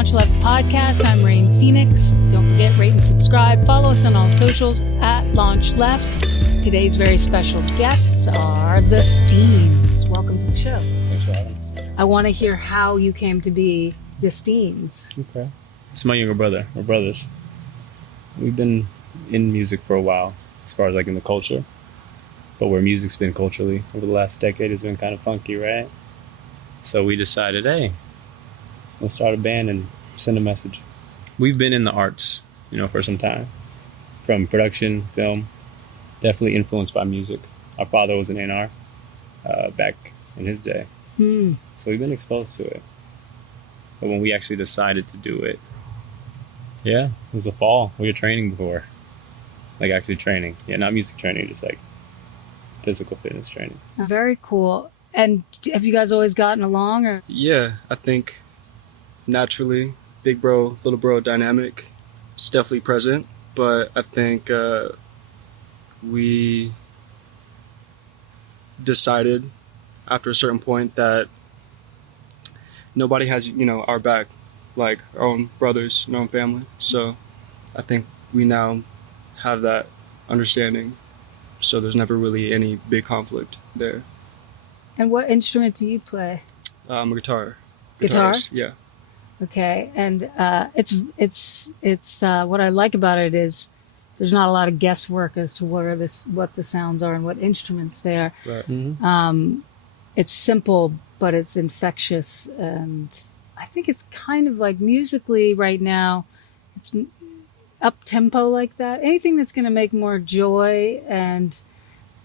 LaunchLeft podcast. I'm Rain Phoenix. Don't forget, rate and subscribe. Follow us on all socials at LaunchLeft. Today's very special guests are the Steens. Welcome to the show. Thanks for having us. I want to hear how you came to be the Steens. Okay. It's my younger brother, or brothers. We've been in music for a while, as far as like in the culture. But where music's been culturally over the last decade has been kind of funky, right? So we decided, hey, let's start a band and send a message. We've been in the arts, for some time. From production, film, definitely influenced by music. Our father was an A&R back in his day. So we've been exposed to it. But when we actually decided to do it, it was the fall. We were training before. Like actually training. Yeah, not music training, just like physical fitness training. Very cool. And have you guys always gotten along? Or? Yeah, I think naturally, big bro, little bro dynamic is definitely present. But I think we decided after a certain point that nobody has, our back, like our own brothers and our own family. So I think we now have that understanding. So there's never really any big conflict there. And what instrument do you play? I'm a guitar. Guitar? Guitarist, yeah. Okay, and it's what I like about it is there's not a lot of guesswork as to what the sounds are and what instruments they are. Right. Mm-hmm. It's simple, but it's infectious, and I think it's kind of like musically right now, it's up tempo like that. Anything that's going to make more joy and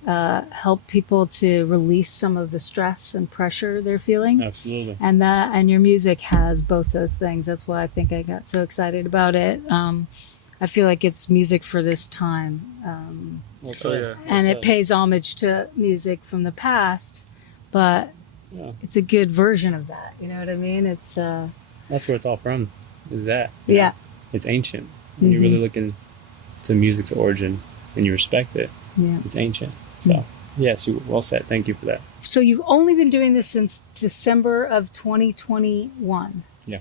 help people to release some of the stress and pressure they're feeling. Absolutely. And your music has both those things. That's why I think I got so excited about it. I feel like it's music for this time. And it pays homage to music from the past, but it's a good version of that. You know what I mean? It's that's where it's all from. Is that? Yeah. It's ancient. When you really look into music's origin and you respect it, it's ancient. So, yes, well said. Thank you for that. So you've only been doing this since December of 2021. Yeah.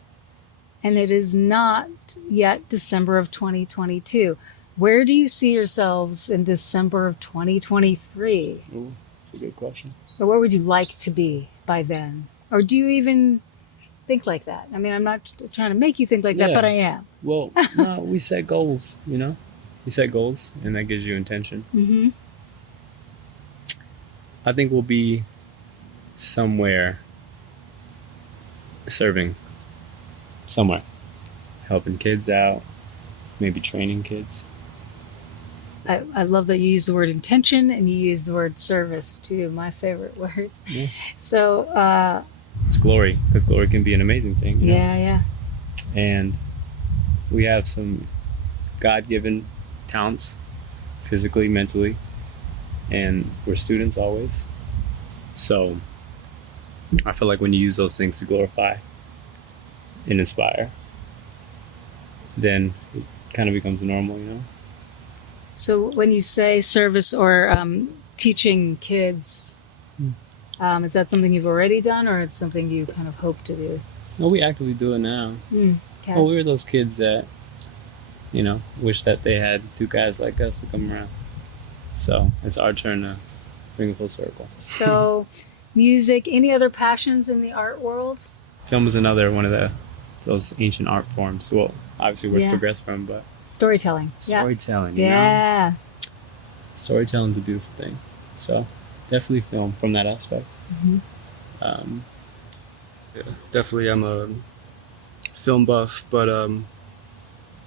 And it is not yet December of 2022. Where do you see yourselves in December of 2023? Ooh, that's a good question. Or where would you like to be by then? Or do you even think like that? I mean, I'm not trying to make you think like that, but I am. Well, no, we set goals, We set goals, and that gives you intention. Mm-hmm. I think we'll be somewhere serving somewhere, helping kids out, maybe training kids. I love that you use the word intention and you use the word service, two of my favorite words. Yeah. So it's glory, because glory can be an amazing thing. Yeah. And we have some God-given talents, physically, mentally, and we're students always. So I feel like when you use those things to glorify and inspire, then it kind of becomes normal, So when you say service or teaching kids, is that something you've already done, or it's something you kind of hope to do? No, we actively do it now. Okay. Well, we were those kids that, wish that they had two guys like us to come around. So it's our turn to bring it full circle. So music, any other passions in the art world? Film is another one of those ancient art forms. Well, obviously where it's progressed from, but storytelling. Storytelling, Yeah. Storytelling's a beautiful thing. So definitely film from that aspect. Mm-hmm. Definitely I'm a film buff, but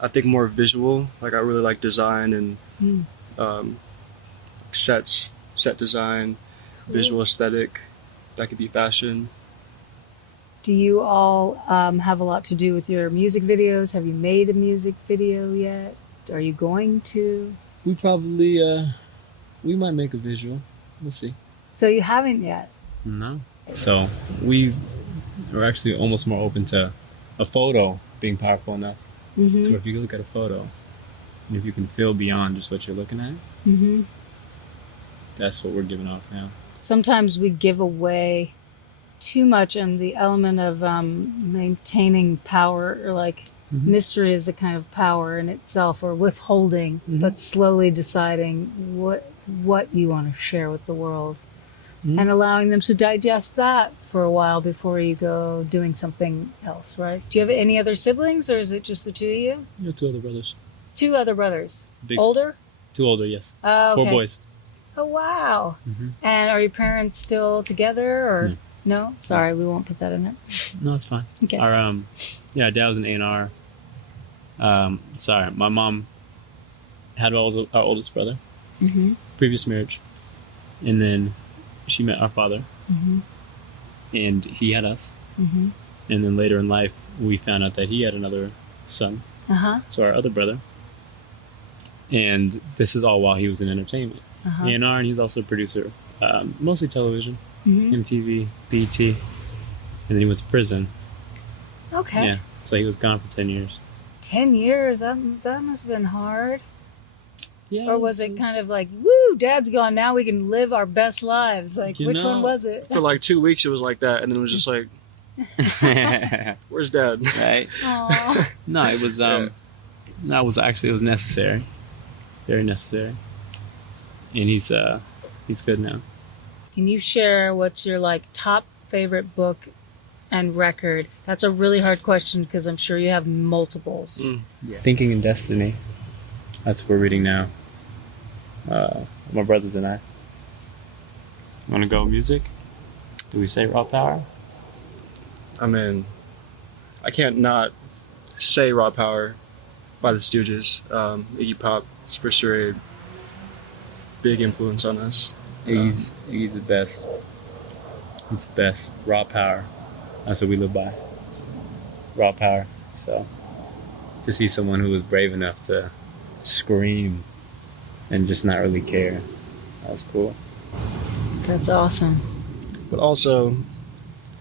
I think more visual. Like I really like design and set design, visual aesthetic. That could be fashion. Do you all have a lot to do with your music videos? Have you made a music video yet? Are you going to? We probably, we might make a visual. We'll see. So you haven't yet? No. So we're actually almost more open to a photo being powerful enough. Mm-hmm. So if you look at a photo, and if you can feel beyond just what you're looking at, mm-hmm. that's what we're giving off now. Sometimes we give away too much on the element of maintaining power, or like mystery is a kind of power in itself, or withholding, but slowly deciding what you want to share with the world, and allowing them to digest that for a while before you go doing something else, right? Do you have any other siblings, or is it just the two of you? You know, 2 other brothers. 2 other brothers. Big. Older? 2 older, yes. Oh, okay. 4 boys. Oh, wow. And are your parents still together, or no? Sorry, we won't put that in there. No, it's fine. Okay. Our dad was an A&R. Sorry, my mom had our oldest brother, previous marriage, and then she met our father, and he had us, and then later in life we found out that he had another son, so our other brother, and this is all while he was in entertainment, A&R, and he's also a producer, mostly television, MTV, BET, and then he went to prison. Okay. Yeah, so he was gone for 10 years. 10 years? That must have been hard. Yeah. Or was it kind of like, woo, Dad's gone, now we can live our best lives? Like, which one was it? For like 2 weeks it was like that, and then it was just like, where's Dad? Right. Aww. No, it was no, it was necessary. Very necessary. And he's good now. Can you share what's your like top favorite book and record? That's a really hard question because I'm sure you have multiples. Thinking in Destiny. That's what we're reading now. My brothers and I. Want to go music? Do we say Raw Power? I mean, I can't not say Raw Power by the Stooges. Iggy Pop is for sure a big influence on us. He's the best. He's the best. Raw Power. That's what we live by. Raw Power. So to see someone who was brave enough to scream and just not really care, that was cool. That's awesome. But also,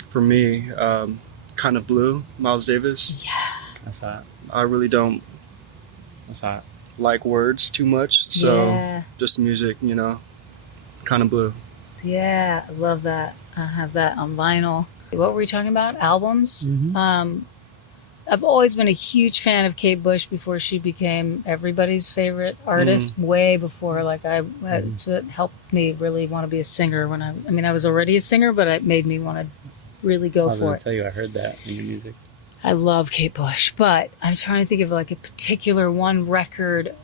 for me, Kind of Blue, Miles Davis. Yeah. That's hot. I really don't That's hot. like words too much, so Yeah. just music, you know. Kind of Blue. Yeah, I love that. I have that on vinyl. What were we talking about? Albums? I've always been a huge fan of Kate Bush before she became everybody's favorite artist, way before. Like so it helped me really want to be a singer when I was already a singer, but it made me want to really go I was for going it. to tell you, I heard that in your music. I love Kate Bush, but I'm trying to think of like a particular one record.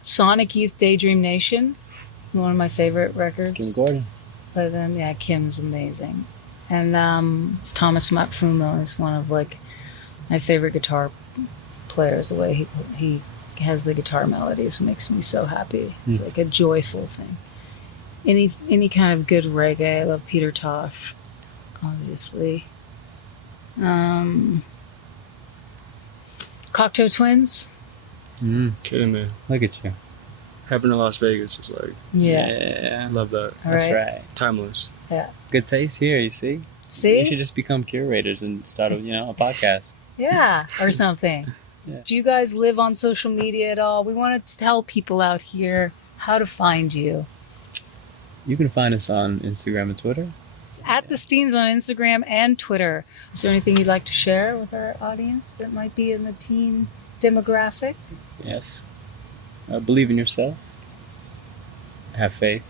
Sonic Youth Daydream Nation, one of my favorite records. Kim Gordon. By them, yeah, Kim's amazing. And it's Thomas Matfumo is one of like my favorite guitar players. The way he has the guitar melodies makes me so happy. It's like a joyful thing. Any kind of good reggae. I love Peter Tosh, obviously. Cocteau Twins. Kidding me. Look at you. Heaven in Las Vegas is like, Yeah. love that. All That's right. right. Timeless. Yeah. Good taste here, you see? See? You should just become curators and start a podcast. Yeah, or something. Yeah. Do you guys live on social media at all? We wanted to tell people out here how to find you. You can find us on Instagram and Twitter. It's at the Steens on Instagram and Twitter. Is there anything you'd like to share with our audience that might be in the teen demographic? Yes. Believe in yourself. Have faith.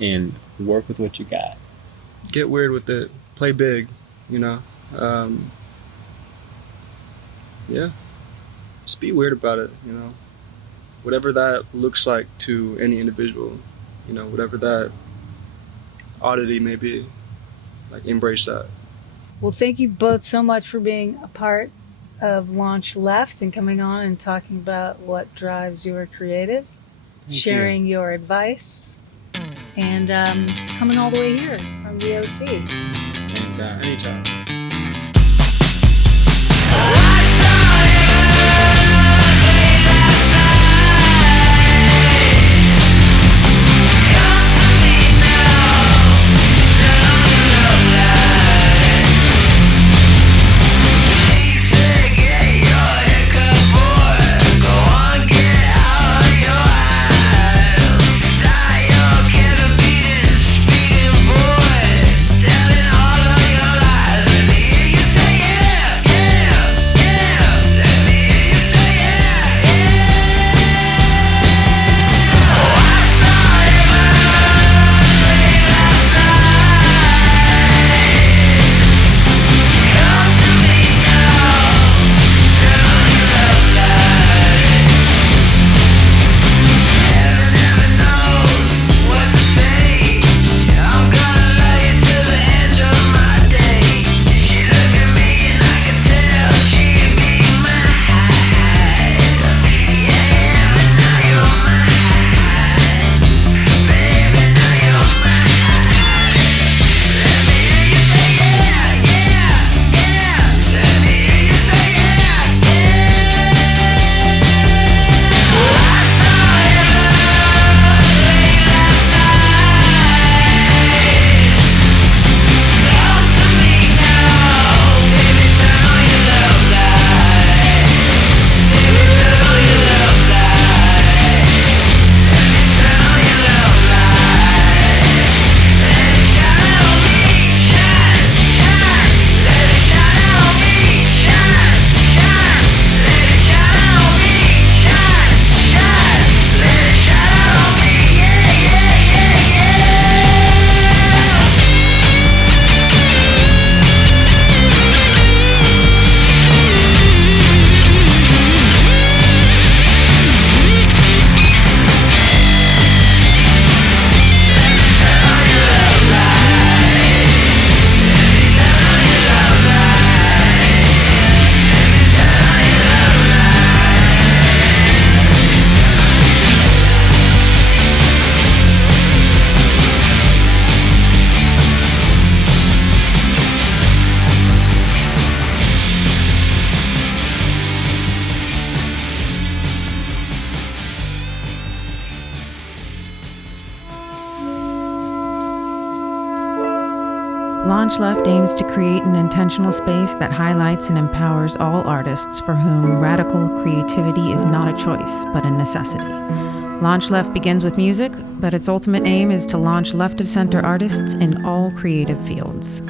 And work with what you got. Get weird with it. Play big, you know. Yeah. Just be weird about it, you know. Whatever that looks like to any individual, you know, whatever that oddity may be, like embrace that. Well, thank you both so much for being a part of LaunchLeft and coming on and talking about what drives your creative, sharing your advice, and coming all the way here from the OC. Anytime. Style, LaunchLeft aims to create an intentional space that highlights and empowers all artists for whom radical creativity is not a choice, but a necessity. LaunchLeft begins with music, but its ultimate aim is to launch left-of-center artists in all creative fields.